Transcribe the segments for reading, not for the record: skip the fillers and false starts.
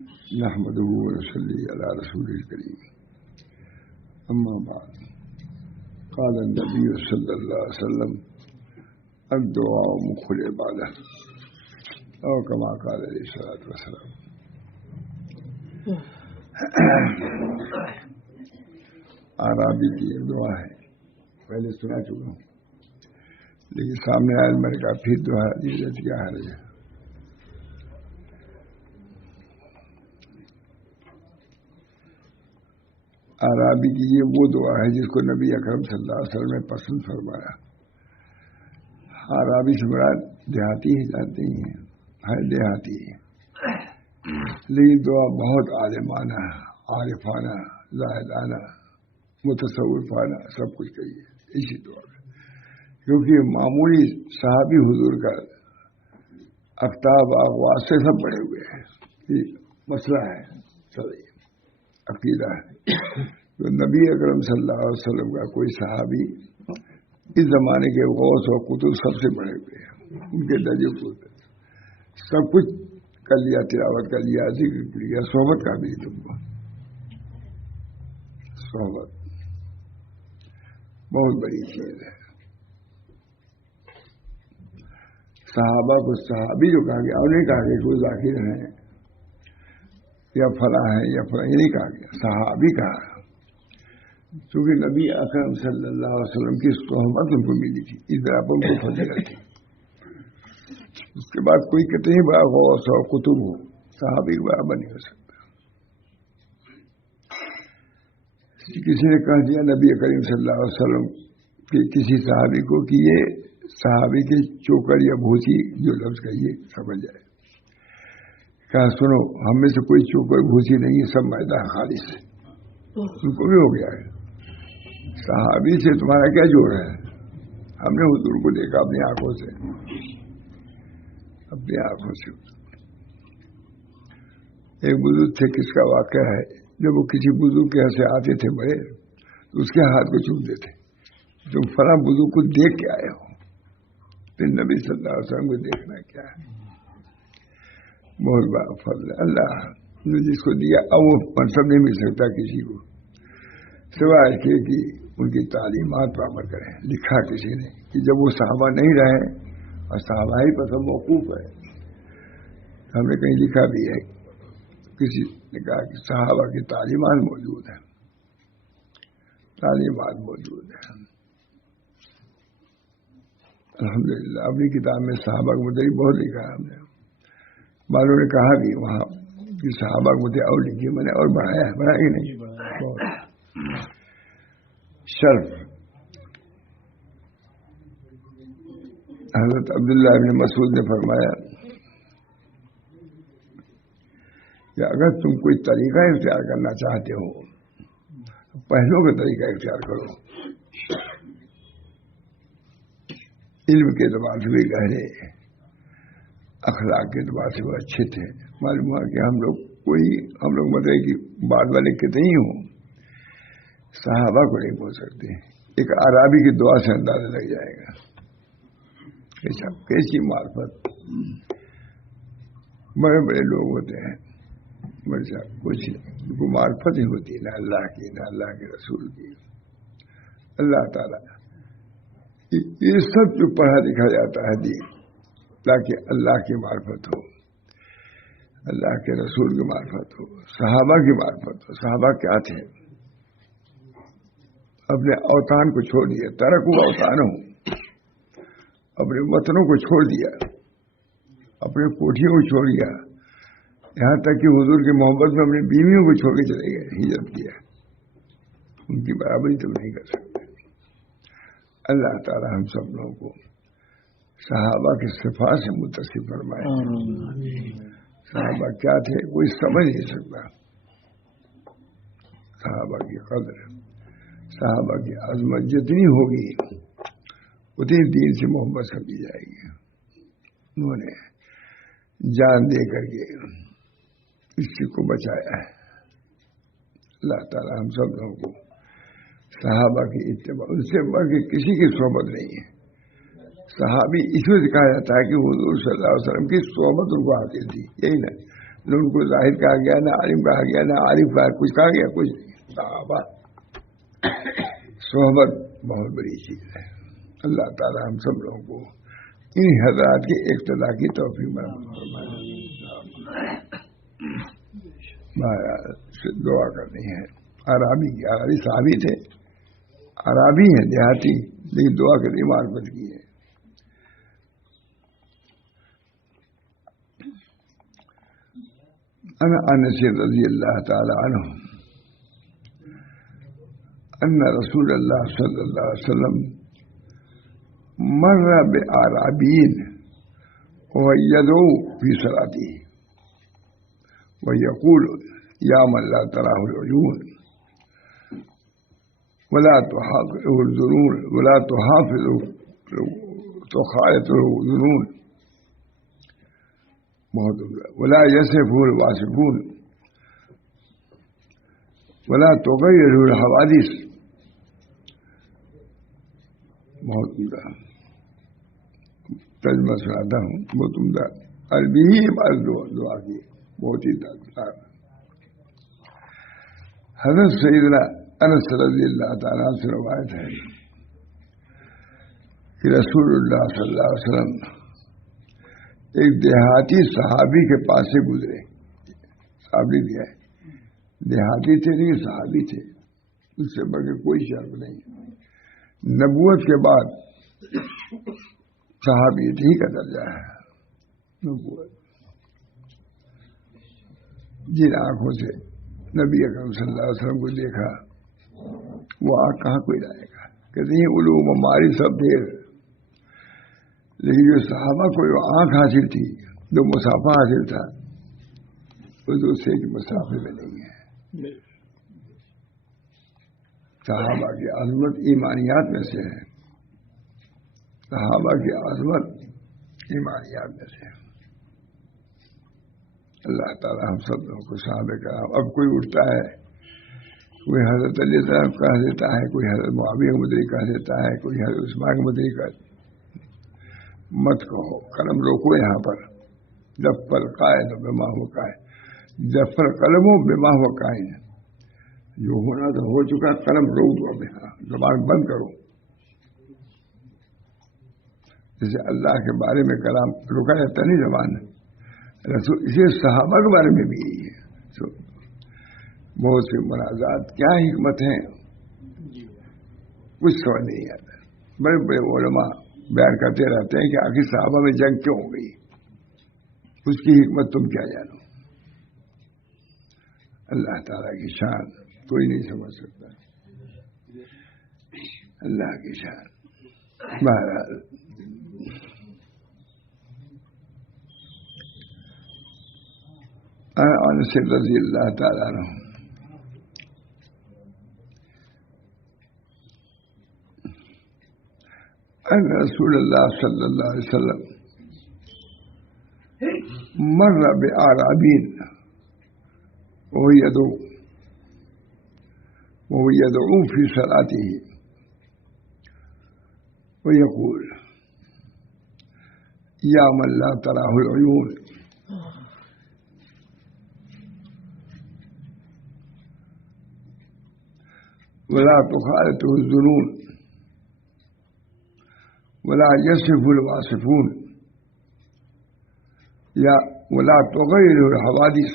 نحمده ونصلي على رسوله الكريم. أما بعد، قال النبي صلى الله عليه وسلم: الدعاء مخ العبادة، أو كما قال عليه الصلاة والسلام. عربی کی دعا ہے، پہلے سنا چکا ہوں، لیکن سامنے آج میں نے کہا پھر دعا دی جاتی کیا ہے. عربی کی یہ وہ دعا ہے جس کو نبی اکرم صلی اللہ علیہ وسلم نے پسند فرمایا. عربی سے مراد دیہاتی ہی جانتے ہیں، ہے دیہاتی، لیکن دعا بہت عالمانہ، عارفانہ، زاہدانہ، متصوفانہ سب کچھ کہیے اسی دعا میں، کیونکہ معمولی صحابی حضور کا افتاب آغاز سے سب بڑے ہوئے ہیں. یہ مسئلہ ہے، صحیح عقیدہ ہے. تو نبی اکرم صلی اللہ علیہ وسلم کا کوئی صحابی اس زمانے کے غوث و قطب سب سے بڑے ہوئے ہیں، ان کے درجے کو سب کچھ کر لیا، تلاوت کر لیا، ذکر کر لیا. صحبت کا بھی تم کو صحبت بہت بڑی چیز ہے. صحابہ کو صحابی جو کہا گیا، انہیں کہا گیا کہ وہ ذاکر ہیں یا فلاں ہے یا فلاں، یہ نہیں کہا گیا، صحابی کہا، کیونکہ نبی اکرم صلی اللہ علیہ وسلم کی صحبت ان کو ملی تھی، اس طرح پر ان کو فضیلت تھی. اس کے بعد کوئی کتنی بڑا غوث و قطب ہو، صحابی کے برابر نہیں ہو سکتا. کسی نے کہہ دیا نبی کریم صلی اللہ علیہ وسلم کے کسی صحابی کو کہ یہ صحابی کے چوکر یا بھوسی جو لفظ کہیے سمجھ جائے. کہا سنو، ہم میں سے کوئی چوکر بھوسی نہیں ہے، سب میدان خالص ہے. ان کو بھی ہو گیا ہے. صحابی سے تمہارا کیا جوڑ ہے؟ ہم نے حضور کو دیکھا اپنی آنکھوں سے، اپنی آنکھوں سے. ایک بزرگ تھے، کس کا واقعہ ہے، جب وہ کسی بزرگ کے یہاں سے آتے تھے بڑے، تو اس کے ہاتھ کو چومتے تھے. تم فلاں بزرگ کو دیکھ کے آئے ہو، پھر نبی صلی اللہ علیہ وسلم کو دیکھنا کیا ہے. بہت بڑا فضل ہے اللہ نے جس کو دیا. اب وہ منصب نہیں مل سکتا کسی کو سوائے اس کے کہ ان کی تعلیمات پر عمل کریں. لکھا کسی نے کہ جب وہ صحابہ نہیں رہے، اور صحابہ ہی پر سب موقوف ہے، ہم نے کہیں لکھا بھی ہے، کسی نے کہا کہ صحابہ کی تعلیمات موجود ہیں، تعلیمات موجود ہیں. الحمدللہ اپنی کتاب میں صحابہ کے متعلق بہت لکھا ہے ہم نے. بعضوں نے کہا بھی وہاں کہ صحابہ کے متعلق اور لکھی، میں نے اور بڑھایا ہے، بڑھایا ہی نہیں. بہت شرف. حضرت عبداللہ ابن مسعود نے فرمایا کہ اگر تم کوئی طریقہ اختیار کرنا چاہتے ہو، پہلوں کا طریقہ اختیار کرو. علم کے اعتبار سے بھی گہرے، اخلاق کے اعتبار سے وہ اچھے تھے. معلوم ہوا کہ ہم لوگ مطلب کہ بعد والے کتنے ہی ہوں، صحابہ کو نہیں پہنچ سکتے. ایک عربی کی دعا سے اندازہ لگ جائے گا کیسی معرفت. بڑے بڑے لوگ ہوتے ہیں، بڑے کچھ کو معرفت ہی ہوتی ہے، نہ اللہ کی نہ اللہ کے رسول کی. اللہ تعالیٰ یہ سب جو پڑھا لکھا جاتا ہے دین، تاکہ اللہ کی معرفت ہو، اللہ کے رسول کی معرفت ہو، صحابہ کی معرفت ہو. صحابہ کیا تھے؟ اپنے اوطان کو چھوڑ دیا، ترکوا اوطانوں، اپنے وطنوں کو چھوڑ دیا، اپنے کوٹھیوں کو چھوڑ دیا، یہاں تک کہ حضور کی محبت میں اپنی بیویوں کو چھوڑ کے چلے گئے، ہجرت کیا. ان کی برابری تم نہیں کر سکتے. اللہ تعالی ہم سب لوگوں کو صحابہ کی صفات سے متصف فرمائے. صحابہ کیا تھے کوئی سمجھ نہیں سکتا. صحابہ کی قدر، صحابہ کی عظمت جتنی ہوگی اتنی دین سے محبت سمجھی جائے گی. انہوں نے جان دے کر کے اس چیز کو بچایا ہے. اللہ تعالی ہم سب لوگوں کو صحابہ کی اتباع، ان سے بڑھ کے کسی کی صحبت نہیں ہے. صحابی اس میں کہا جاتا ہے کہ حضور صلی اللہ علیہ وسلم کی صحبت ان کو حاصل تھی، یہی نا نہ ان کو ظاہر کہا گیا، نہ عالم کہا گیا، نہ عارف کہا، کچھ کہا گیا، کچھ نہیں. صحابہ صحبت بہت بڑی چیز ہے. اللہ تعالیٰ ہم سب لوگوں کو ان حضرات کی اقتدا کی توفیق سے دعا کرنی ہے. عرابی صحابی تھے، عرابی ہیں، دیہاتی، لیکن دعا کے لیے معرفت کی ہے. انس رضی اللہ تعالی عنہ ان رسول اللہ صلی اللہ علیہ وسلم مر بأعرابین ويدعو في صلاته ويقول يا من لا تراه العيون ولا تحافظه الظنون ولا تخالطه الظنون ولا يصفه الواصفون ولا تغيره الحوادث. بہت عمدہ ترجمہ سناتا ہوں، بہت عمدہ عربی ہی دعا کی، بہت ہی دار. حضرت سیدنا انس رضی اللہ تعالیٰ سے روایت ہے کہ رسول اللہ صلی اللہ علیہ وسلم ایک دیہاتی صحابی کے پاس سے گزرے. صحابی بھی ہے، دیہاتی تھے نہیں، صحابی تھے، اس سے بغیر کوئی شرط نہیں. نبوت کے بعد صحابیت ہی کا درجہ ہے. نبوت جن آنکھوں سے نبی اکرم صلی اللہ علیہ وسلم کو دیکھا، وہ آنکھ کہاں کوئی لائے گا. کہتے ہیں علوم ہماری سب دیر، لیکن جو صحابہ کو جو آنکھ حاصل تھی، جو مسافہ حاصل تھا، وہ دوسرے کے مسافے میں نہیں ہے. صحابہ کی عظمت ایمانیات میں سے ہے. صحابہ کی عظمت ایمانیات میں سے ہے. اللہ تعالیٰ ہم سب لوگوں کو صحابہ کرام. اب کوئی اٹھتا ہے، کوئی حضرت علی طرف کہہ دیتا ہے، کوئی حضرت معاویہ مدری کہہ دیتا ہے، کوئی حضرت عثمان مدری کہہ دیتا ہے. مت کہو، قلم روکو یہاں پر. جب پر قائد بما ہو قائد، جب پر قلم ہو بما ہو قائد. جو ہونا تو ہو چکا، قلم روک دو. اب یہاں زبان بند کرو. جیسے اللہ کے بارے میں کلام روکا جاتا نہیں زبان، رسول اسی صحابہ کے بارے میں بھی یہی ہے. بہت سے منازعات، کیا حکمت ہیں، کچھ سمجھ نہیں آتا. بڑے بڑے علماء بیان کرتے رہتے ہیں کہ آخر صحابہ میں جنگ کیوں ہو گئی، اس کی حکمت تم کیا جانو. اللہ تعالیٰ کی شان کوئی نہیں سمجھ سکتا. اللہ کی شان. بہرحال انس رضی اللہ تعالیٰ عنہ ان رسول اللہ صلی اللہ علیہ وسلم مر بأعرابین وهو يدعو في صلاته ويقول يا من لا تراه العيون ولا تخالطه الظنون ولا يصف الواصفون ولا تغير الحوادث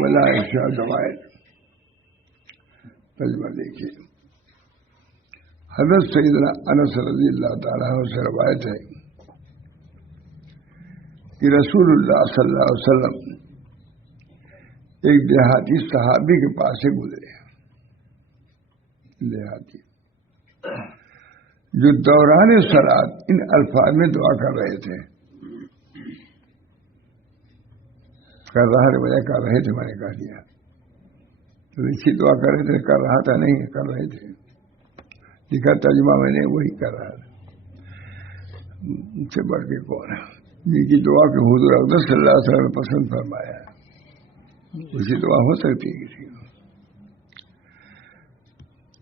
ولا يخشى الدوائر. ترجمہ دیکھیے. حضرت سیدنا انس رضی اللہ تعالیٰ عنہ سے روایت ہے کہ رسول اللہ صلی اللہ علیہ وسلم ایک دیہاتی صحابی کے پاس سے گزرے. دیہاتی جو دوران صلاۃ ان الفاظ میں دعا کر رہے تھے. کر رہا تھا، وجہ کر رہے تھے، میں نے کہہ دیا. تو اچھی دعا کر رہے تھے، کر رہا تھا نہیں، کر رہے تھے. لکھا ترجمہ میں نے وہی کر رہا تھا. ان سے بڑھ کے کون ہے جن کی دعا کے حضور اقدس صلی اللہ علیہ وسلم نے پسند فرمایا. اسی دعا ہو سکتی ہے کسی کو.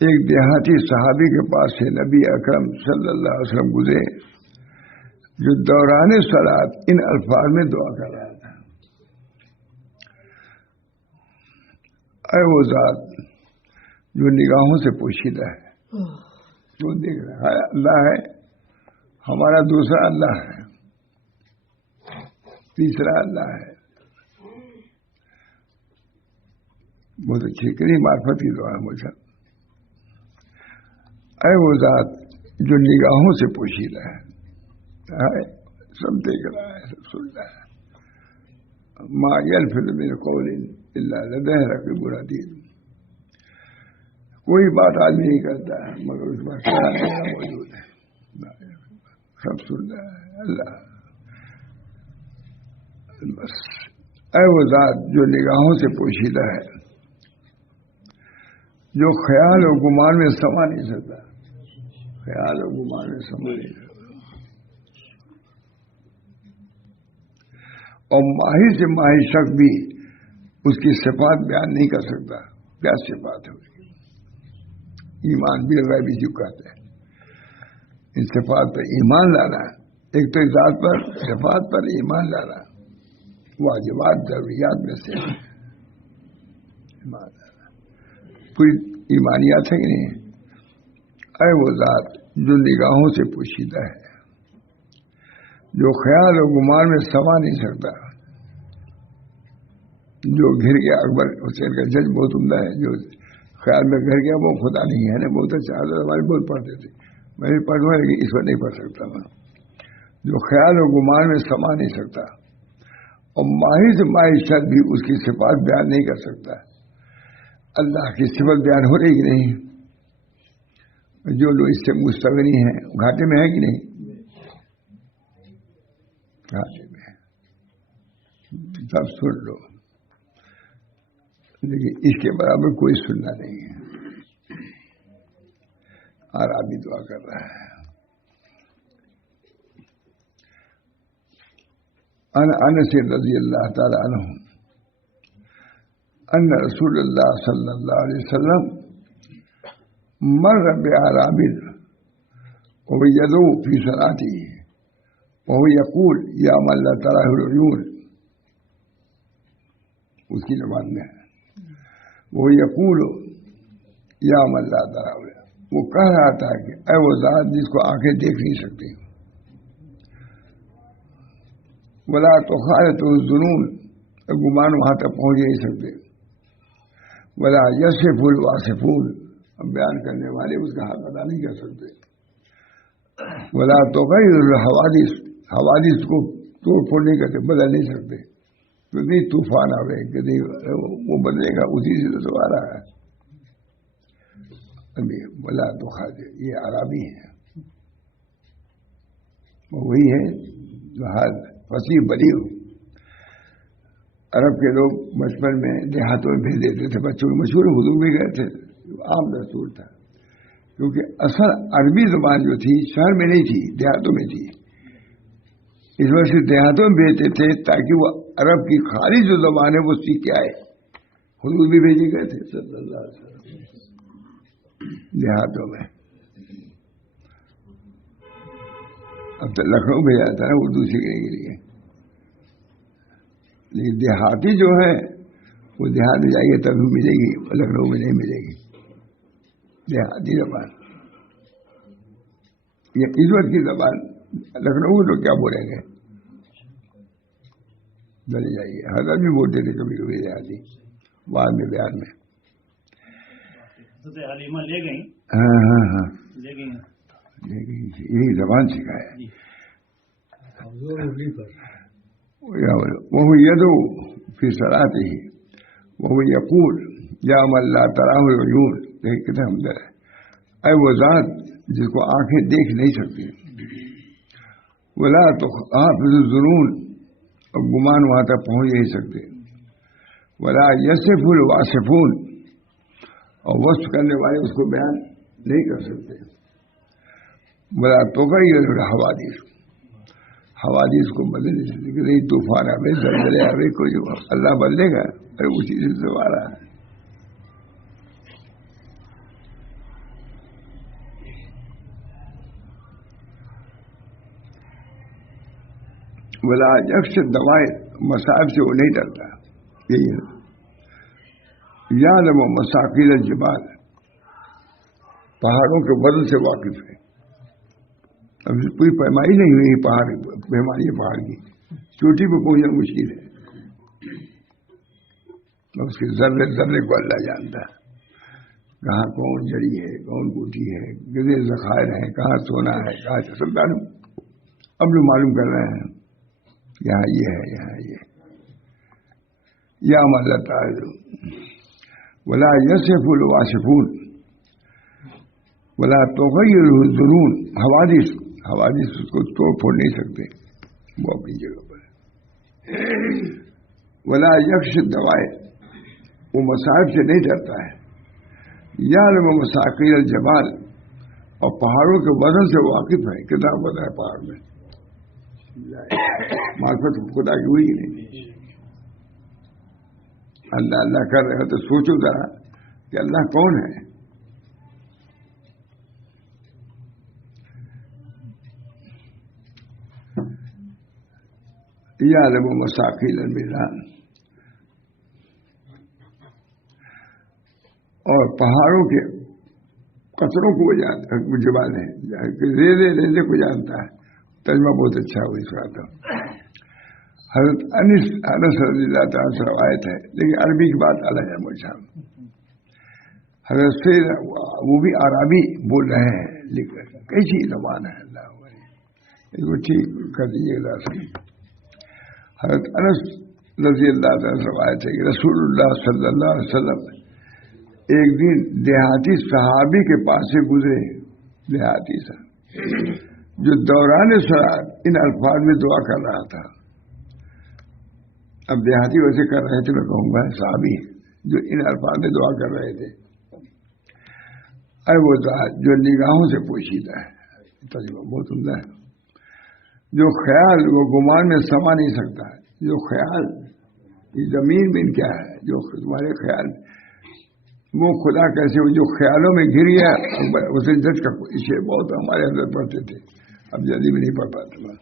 ایک دیہاتی صحابی کے پاس سے نبی اکرم صلی اللہ علیہ وسلم گزرے جو دوران صلاۃ ان الفاظ میں دعا کر رہا تھا. اے وہ ذات جو نگاہوں سے پوشیدہ ہے، جو دیکھ رہا ہے اللہ ہے، ہمارا دوسرا اللہ ہے، تیسرا اللہ ہے. بہت اچھی کری معرفت کی دعا ہے مجھے. اے وہ ذات جو نگاہوں سے پوشیدہ ہے، سب دیکھ رہا ہے، سب سن رہا ہے. ما یلفظ من قول الا لدیہ رقیب عتید. کوئی بات آدمی نہیں کرتا ہے مگر اس بات موجود ہے، سب سن رہا ہے اللہ. بس اے وہ ذات جو نگاہوں سے پوشیدہ ہے، جو خیال و گمان میں سما نہیں سکتا، خیال و گمان میں سما نہیں سکتا. اور ماہر سے ماہر شخص بھی اس کی صفات بیان نہیں کر سکتا. کیا صفات ہے اس کی؟ ایمان بالغیب جو کہتے ہیں، ان صفات پر ایمان لانا. ایک تو ذات پر، صفات پر ایمان لانا واجبات ضروریات میں سے ایمان لانا. کوئی ایمانیات ہے کہ نہیں؟ اے وہ ذات جو نگاہوں سے پوشیدہ ہے، جو خیال و گمان میں سما نہیں سکتا، جو گھر گیا. اکبر حسین کا جج بہت عمدہ ہے، جو خیال میں گھر گیا وہ خدا نہیں ہے نا. بہت اچھا حضرت ہمارے بہت پڑھتے تھے، میں بھی پڑھوں لیکن اس وقت نہیں پڑھ سکتا میں. جو خیال و گمان میں سما نہیں سکتا اور ماہر سے ماہر شخص بھی اس کی صفات بیان نہیں کر سکتا. اللہ کی صفت بیان ہو رہی کہ نہیں؟ جو لوگ اس سے مستغنی ہیں گھاٹے میں ہے کہ نہیں؟ گھاٹے میں سب سن لو، لیکن اس کے برابر کوئی سننا نہیں ہے. اور آدمی دعا کر رہا ہے. انس رضی اللہ تعالی عنہ ان رسول اللہ صلی اللہ علیہ وسلم مر بعراب وهو يدعو في صلاته وهو يقول یا من لا تراه العیون. اس کی زبان میں ہے وہ یقول یا من لا تراه العیون. وہ کہہ رہا تھا کہ اے وہ ذات جس کو آنکھیں دیکھ نہیں سکتی، ولا تخالطه الظنون، گمان وہاں تک پہنچ نہیں سکتے، ولا یصف الواصفون، بیان کرنے والے اس کا حق ادا نہیں کر سکتے، ولا تغیر الحوادث، حوادث کو توڑ پھوڑ نہیں کرتے، بدل نہیں سکتے. کتنی طوفان آئے کتنی وہ بدلے گا، اسی سے تو آ رہا ہے. ابھی ولا تخالط، یہ عربی ہے، وہی ہے جو حال فصیح بلیغ. عرب کے لوگ بچپن میں دیہاتوں میں بھیج دیتے تھے بچوں کو. مشہور حضور بھی گئے تھے، عام دستور تھا، کیونکہ اصل عربی زبان جو تھی شہر میں نہیں تھی، دیہاتوں میں تھی. اس وجہ سے دیہاتوں میں بھیجتے تھے تاکہ وہ عرب کی خالی جو زبان ہے وہ سیکھ کے آئے. حضور بھی بھیجے گئے تھے صلی اللہ علیہ وسلم دیہاتوں میں. اب تو لکھنؤ بھیجا جاتا ہے اردو سیکھنے کے لیے، لیکن دیہاتی جو ہے وہ دیہات میں جائیے تبھی ملے گی، لکھنؤ میں نہیں ملے گی دیہاتی زبان. یہ اس وقت کی زبان لکھنؤ تو کیا بولیں گے، چلے جائیے. حضرت بھی بولتے تھے کبھی کبھی دیہاتی بعد میں بیان میں. ہاں ہاں ہاں یہی زبان سکھایا. وہ یدعو فی صلاته وهو یقول یا من لا تراه العیون. کتنا ہمدرد ہے. اے وہ ذات جس کو آنکھیں دیکھ نہیں سکتی، ولا تحافظ الظنون، اور گمان وہاں تک پہنچ نہیں سکتے، ولا یصف الواصفون، اور وصف کرنے والے اس کو بیان نہیں کر سکتے، ولا تغیر الحوادث، حوادث کو بدل نہیں سکتے. کہ نہیں طوفان آ گئے، زلزلے آ گئے، کوئی اللہ بدلے گا؟ ارے اسی سے تو آ رہا ہے. ولا یکش دوائیں، مصائب سے وہ نہیں ڈرتا. یہی ہے یعلم مساقیل الجبال، پہاڑوں کے وزن سے واقف ہے. اب کوئی پیمائی نہیں ہوئی پہاڑ، پیمائی پہاڑ کی چوٹی پہ پہنچنا مشکل ہے. اس کے ذرے ذرے کو اللہ جانتا ہے، کہاں کون جڑی ہے، کون بوٹی ہے، کتنے ذخائر ہیں، کہاں سونا ہے، کہاں سب معلوم. اب لوگ معلوم کر رہے ہیں یہاں یہ ہے، یہاں یہ. یا اللہ تعالی ولا یصف الواسفون ولا تغیر الظنون، حوادث اس کو توڑ پھوڑ نہیں سکتے، وہ اپنی جگہ پر. ولا یکش دوائے، وہ مصائب سے نہیں ڈرتا ہے. یعلم مساقیل الجبال، اور پہاڑوں کے وزن سے واقف ہے. کتنا وزن ہے پہاڑ میں، معرفت خدا کی ہوئی نہیں. اللہ اللہ کر رہے ہو تو سوچو ذرا کہ اللہ کون ہے. یعلم مساقیل المیزان، اور پہاڑوں کے قطروں کو وہ جانتا ہے، جبال ہے ریزے کو جانتا ہے. ترجمہ بہت اچھا ہوا اس بات کا. حضرت انس رضی اللہ تعالیٰ سے روایت ہے، لیکن عربی کی بات الگ ہے. مجھے حضرت سے وہ بھی عربی بول رہے ہیں، لیکن کیسی زبان ہے اللہ اس کو ٹھیک کر دیجیے گا. حضرت انس رضی اللہ تعالیٰ سے روایت ہے کہ رسول اللہ صلی اللہ علیہ وسلم ایک دن دیہاتی صحابی کے پاس سے گزرے، دیہاتی سے جو دوران سرات ان الفاظ میں دعا کر رہا تھا. اب دیہاتی ویسے کر رہے تھے، میں کہوں گا صحابی جو ان الفاظ میں دعا کر رہے تھے. اے وہ ذات جو نگاہوں سے پوشیدہ ہے، تجربہ بہت عمدہ ہے. جو خیال وہ گمان میں سما نہیں سکتا ہے. جو خیال زمین میں کیا ہے، جو تمہارے خیال وہ خدا کیسے ہو جو خیالوں میں گر گیا اسے جج کا اسے بہت ہمارے اندر پڑھتے تھے، اب جلدی بھی نہیں پڑھ پاتا.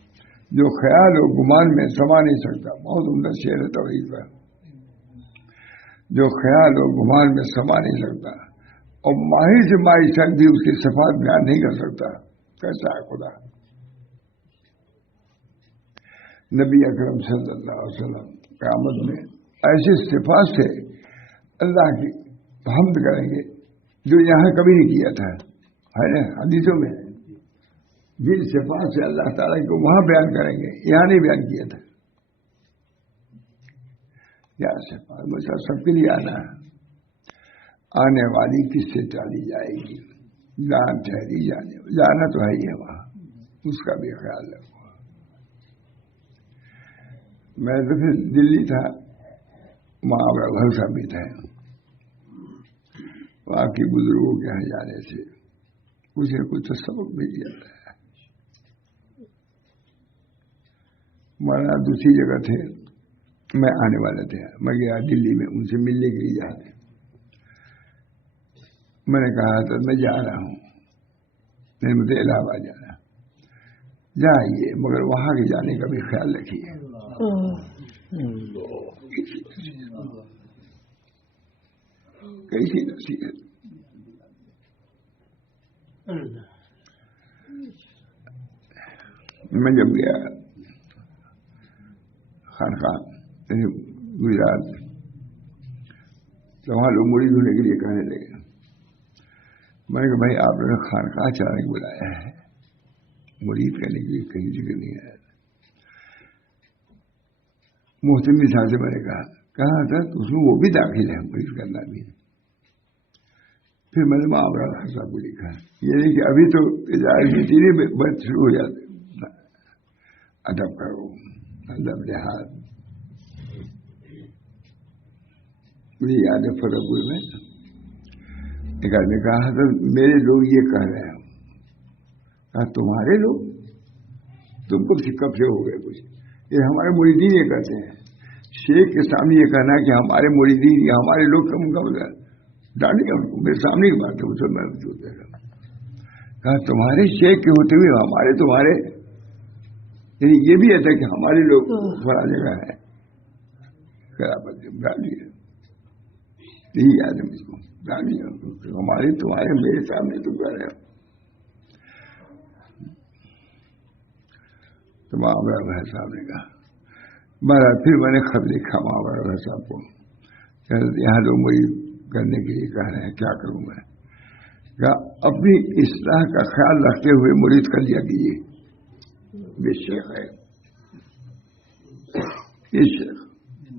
جو خیال ہو گمان میں سما نہیں سکتا، بہت عمدہ شعر ہے توحید کا. جو خیال ہو گمان میں سما نہیں سکتا، اور ماہر سے ماہر شخص بھی اس کی صفات بیان نہیں کر سکتا. کیسا ہے خدا. نبی اکرم صلی اللہ علیہ وسلم قیامت میں ایسی صفات سے اللہ کی حمد کریں گے جو یہاں کبھی نہیں کیا تھا. ہے نا حدیثوں میں جن صفات سے اللہ تعالیٰ کو وہاں بیان کریں گے، یہاں نہیں بیان کیا تھا. کیا صفات مجھے سب کے لیے آنا ہے. آنے والی کس سے ٹالی جائے گی، جان ٹھہری جانا تو ہے ہی ہے، وہاں اس کا بھی خیال رکھو. میں تو پھر دلی تھا، وہاں گھر ثابت ہے. وہاں کی بزرگوں کے یہاں جانے سے مجھے کچھ سبق مل جاتا ہے. مولانا دوسری جگہ تھے، میں آنے والے تھے، میں گیا دلی میں ان سے ملنے کے لیے جانے. میں نے کہا تھا میں جا رہا ہوں، نہیں مجھے الہ آباد جانا. جائیے مگر وہاں کے جانے کا بھی خیال رکھیے. کیسی نصیحت. میں جب گیا خانقاہ گجرات، تو وہاں لوگ مڑی دھونے کے لیے کہنے لگے. میں نے کہا بھائی آپ نے خانقاہ چلانے کو بلایا ہے، مرید کرنے کے لیے کہیں ذکر نہیں ہے. محسن صاحب سے میں نے کہا تھا اس میں وہ بھی داخل ہے مرید کرنا بھی. پھر میں نے معاملہ صاحب کو لکھا، یہ نہیں کہ ابھی تو تیرے بات شروع ہو جاتے. ادب کرو، ادب لحاظ. مجھے یاد ہے فتح میں ایک آدمی کہا حضرت میرے لوگ یہ کہہ رہے ہیں. کہا تمہارے لوگ، تم کب سے ہو گئے کچھ؟ یہ ہمارے مریدین یہ کہتے ہیں. شیخ کے سامنے یہ کہنا کہ ہمارے مریدین یا ہمارے لوگ کم ڈانٹے گا. میرے سامنے کی بات ہے، اس میں کہا تمہارے شیخ کے ہوتے ہوئے ہمارے تمہارے، یعنی یہ بھی ہے کہ ہمارے لوگ بڑا جگہ ہے. خرابت ڈال دیے. یہی یاد ہے مجھ کو، ہمارے تمہارے میرے سامنے تو کر رہے ہو. تو معاملہ بھائی صاحب نے کہا، مہاراج پھر میں نے خط لکھا معاملہ بھائی صاحب کو، یہاں لوگ مجھے کرنے کے لیے کہہ رہے ہیں، کیا کروں میں؟ کہا اپنی اصلاح کا خیال رکھتے ہوئے مرید کر لیا کیجیے. یہ شیخ ہے، یہ شیخ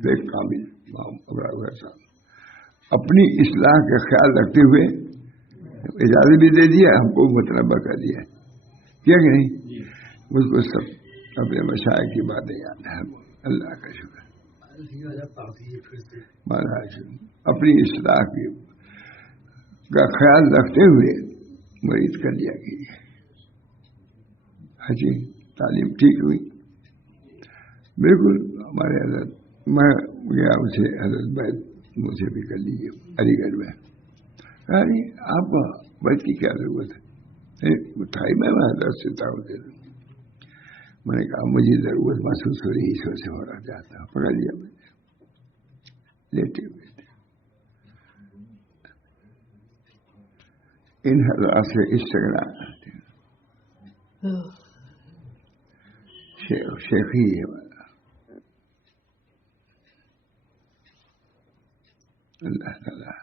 ایک کامل بھائی صاحب، اپنی اصلاح کا خیال رکھتے ہوئے اجازت بھی دے دیا، ہم کو مطلب کر دیا کیا کہ نہیں. مجھ کو سب اپنے مشائخ کی باتیں یاد ہے. اللہ کا شکر. مہاراج اپنی اصلاح کا خیال رکھتے ہوئے مرید کر لیا کیجیے. حجی تعلیم ٹھیک ہوئی بالکل. ہمارے حضرت میں گیا اسے حضرت بیت مجھے بھی کر لیجیے علی گڑھ میں. ارے آپ کو بیت کی کیا ضرورت ہے؟ مٹھائی میں حضرت سے تعاون دے دوں. میں نے کہا مجھے ضرورت محسوس ہو رہی ہے، اس وجہ سے ہو رہا چاہتا ہوں. پکڑ لیا میں لیٹے ہوئے تھے. ان حضرات سے استغنا شیخی ہے ہمارا. اللہ تعالیٰ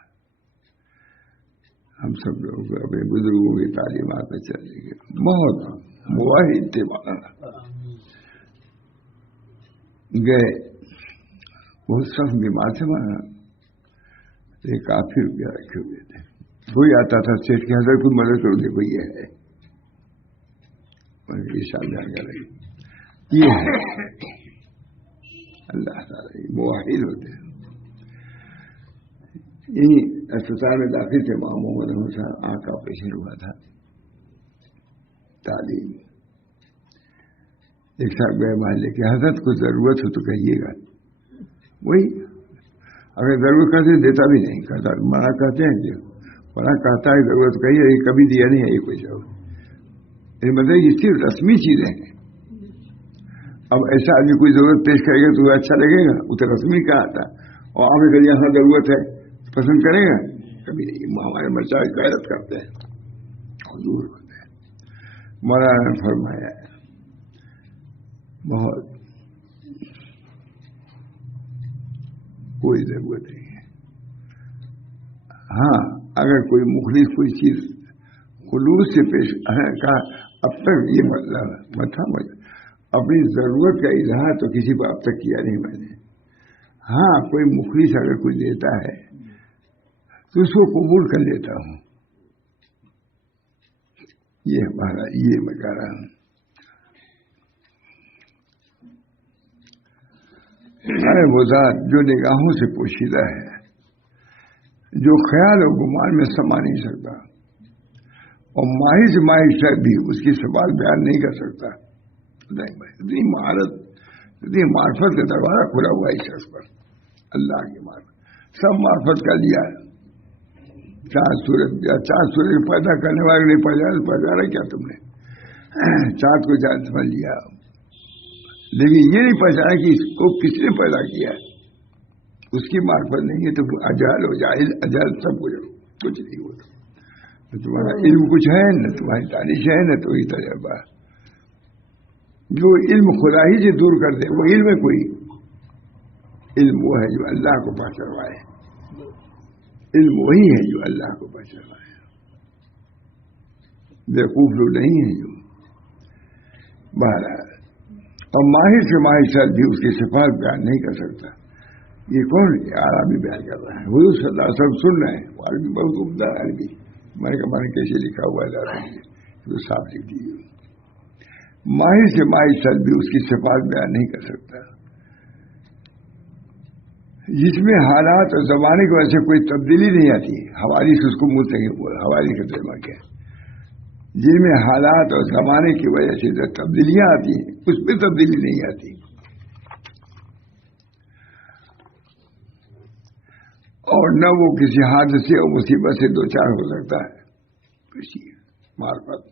ہم سب لوگ اپنے بزرگوں کی تعلیمات پہ چلیں گے. بہت مواحد تھے گئے، بہت سخت بیمار سے مارا. ایک کافی روپیہ رکھے ہوئے تھے. کوئی آتا تھا سیٹ کے حضرت کو مدد کرو، دیکھو یہ ہے یہ ہے. اللہ تعالیٰ مواحد ہوتے ہیں. یہی اسپتال میں داخل تھے، وہاں محمد حسین آنکھ کا آپریشن ہوا تھا. تعلیم ایک صاحب گئے محلے کے، حضرت کو ضرورت ہو تو کہیے گا. وہی اگر ضرورت کرتے دیتا بھی نہیں، کہتا منع کرتے ہیں کہ منع کہتا ہے ضرورت کہیے، کبھی دیا نہیں ہے یہ کوئی جواب. مطلب یہ صرف رسمی چیزیں ہیں. اب ایسا آدمی کوئی ضرورت پیش کرے گا تو اچھا لگے گا، اسے رسمی کہا تھا. اور آپ نے یہاں ضرورت ہے پسند کرے گا کبھی نہیں. ہمارے مشائخ غیرت کرتے ہیں، حضور ہوتے ہیں. مولانا نے فرمایا بہت کوئی ضرورت نہیں ہے. ہاں اگر کوئی مخلص کوئی چیز خلوص سے پیش کہا، اب تک یہ مطلب اپنی ضرورت کا اظہار تو کسی کو اب تک کیا نہیں میں نے. ہاں کوئی مخلص اگر کوئی دیتا ہے تو اس کو قبول کر لیتا ہوں. یہ ہمارا یہ میں کہہ رہا ہوں. وہ ذات جو نگاہوں سے پوشیدہ ہے، جو خیال و گمان میں سما نہیں سکتا، اور ماہی سے ماہی شخص بھی اس کی سوال بیان نہیں کر سکتا. اتنی مہارت، اتنی معرفت کا دروازہ کھلا ہوا ہے اس شخص پر. اللہ کی معرفت سب معرفت کا لیا ہے. چاند سورج پیدا کرنے والے نہیں پہچانا کیا تم نے؟ چاند کو جان سمجھ لیا، لیکن یہ نہیں پہچانا کہ اس کو کس نے پیدا کیا ہے. اس کی معرفت نہیں ہے تو اجہل ہو جائے. اجہل سب کچھ نہیں ہوتا. تمہارا علم کچھ ہے نہ تمہاری دانش ہے نہ تو ہی تجربہ. جو علم خدا ہی سے دور کر دے وہ علم ہے. کوئی علم وہ ہے جو اللہ کو پہچانوائے. علم وہی ہے جو اللہ کو پہچانوائے. بیوقوف لوگ نہیں ہیں جو بہرحال. اور ماہر سے ماہر شخص بھی اس کی صفات بیان نہیں کر سکتا. یہ کون عربی بیان کر رہا ہے؟ حضور صلی اللہ علیہ وسلم سن رہے ہیں. وہ عربی بہت عمدہ عربی. میں نے کیسے لکھا ہوا ہے تو صاف لکھ دیجیے. ماہر سے ماہر شخص بھی اس کی صفات بیان نہیں کر سکتا، جس میں حالات اور زمانے کی وجہ سے کوئی تبدیلی نہیں آتی. حوالی سے اس کو منہ سے بولا، حوالی کا ترجمہ کیا؟ جن میں حالات اور زمانے کی وجہ سے جو تبدیلیاں آتی ہیں اس پہ تبدیلی نہیں آتی. اور نہ وہ کسی حادثے اور مصیبت سے دو چار ہو سکتا ہے. کسی معرفت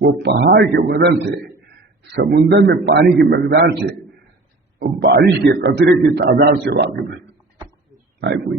وہ پہاڑ کے وزن سے، سمندر میں پانی کی مقدار سے اور بارش کے قطرے کی تعداد سے واقف ہے. کوئی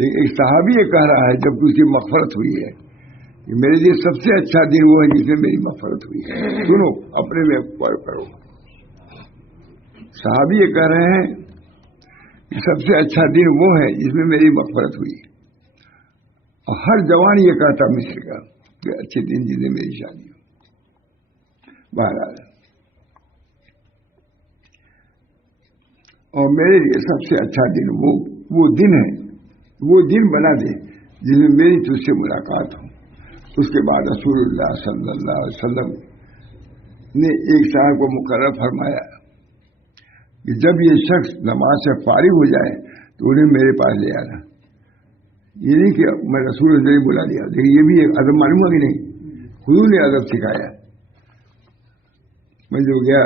لیکن ایک صحابی یہ کہہ رہا ہے جب اس کی مغفرت ہوئی ہے کہ میرے لیے سب سے اچھا دن وہ ہے جس میں میری مغفرت ہوئی ہے. سنو اپنے میں غور کرو. صحابی یہ کہہ رہے ہیں کہ سب سے اچھا دن وہ ہے جس میں میری مغفرت ہوئی. اور ہر جوان یہ کہتا مصر کا کہ اچھے دن جس میں میری شادی ہو. بہرحال اور میرے لیے سب سے اچھا دن وہ دن ہے، وہ دن بنا دے جس میں میری تجھ سے ملاقات ہو. اس کے بعد رسول اللہ صلی اللہ علیہ وسلم نے ایک صاحب کو مقرر فرمایا کہ جب یہ شخص نماز سے فارغ ہو جائے تو انہیں میرے پاس لے آنا. یہ نہیں کہ میں رسول اللہ بلا لیا، لیکن یہ بھی ایک ادب معلوم ہے کہ نہیں. حضور نے ادب سکھایا. میں جو گیا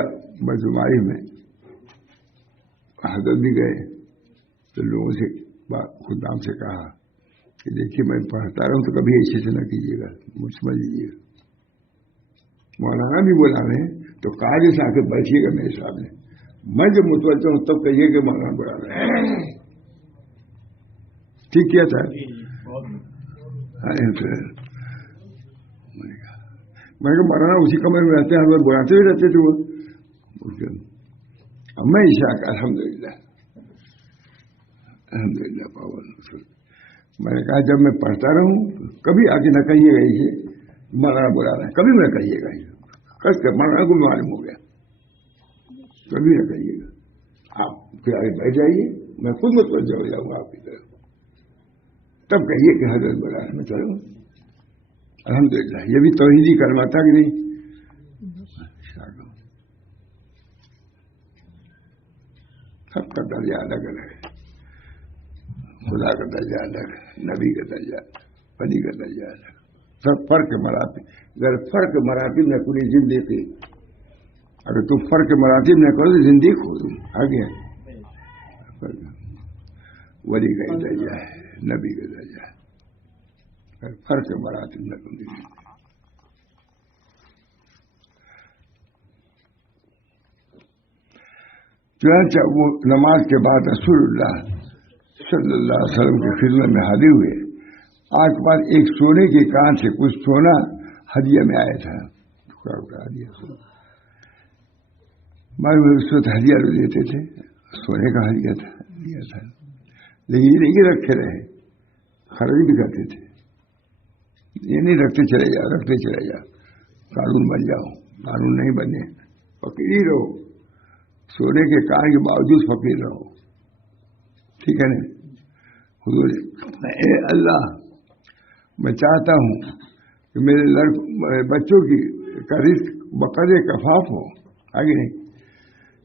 بیماری میں حضرت بھی گئے تو لوگوں سے خود نام سے کہا کہ دیکھیے میں پڑھتا رہا ہوں تو کبھی ایسے سے نہ کیجیے گا، مجھ سمجھ لیجیے گا. مولانا بھی بلا رہے ہیں تو قاعدے سے آ کے بیٹھیے گا میرے سامنے. میں جب متوجہ ہوں تب کہیے کہ مولانا بلا رہے ہیں. ٹھیک کیا تھا. میں کہ مولانا اسی کمرے میں رہتے ہیں، ہم لوگ بلاتے ہوئے رہتے تھے. وہ میں عشاء کا الحمدللہ پاون. میں نے کہا جب میں پڑھتا رہوں کبھی آگے نہ کہیے گا اسے مولانا بلا رہے ہیں، کبھی نہ کہیے گا. کس کے مولانا کو معلوم ہو گیا، کبھی نہ کہیے گا. آپ پھر آگے بیٹھ جائیے، میں خود متوجہ ہو جاؤں گا آپ کی طرف. تب کہیے کہ حضرت بلا رہے ہیں. میں چلوں الحمدللہ. یہ بھی توحیدی کلمہ تھا کہ نہیں. سب کا درجہ الگ الگ ہے. خدا کا درجہ الگ ہے، نبی کا درجہ الگ، ولی کا درجہ الگ. سب فرق مراتب. اگر فرق مراتب نہ کوئی زندگی، اگر تم فرق مراتب نہ کرو تو زندگی کھو تم آگے. ولی کا درجہ ہے، نبی کا درجہ ہے. اگر فرق مراتب نہ کرو. چنانچہ وہ نماز کے بعد رسول اللہ صلی اللہ علیہ وسلم کی خدمت میں حاضر ہوئے. آج کے بعد ایک سونے کے کان سے کچھ سونا ہدیہ میں آیا تھا. اس وقت ہدیہ لوگ دیتے تھے، سونے کا ہدیہ تھا. لیکن یہ نہیں رکھے رہے، خرچ بھی کرتے تھے. یہ نہیں رکھتے چلے جاؤ، رکھتے چلے جاؤ، قانون بن جاؤ. قانون نہیں بنے، فقیر ہی رہو. سونے کے کان کے باوجود فقیر رہو. ٹھیک ہے نا. حضور اے اللہ، میں چاہتا ہوں کہ میرے بچوں کا رزق بقدر کفاف ہو. آگے نہیں،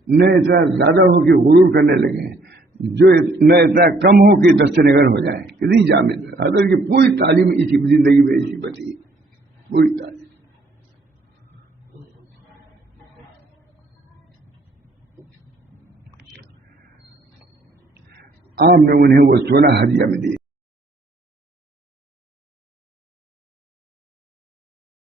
نہ اتنا زیادہ ہو کہ غرور کرنے لگے، جو نہ اتنا کم ہو کہ دست نگر ہو جائے. کتنی جامد حضرت کی پوری تعلیم اسی زندگی میں اسی بتی، پوری تعلیم. آپ نے انہیں وہ سونا ہدیہ میں دی.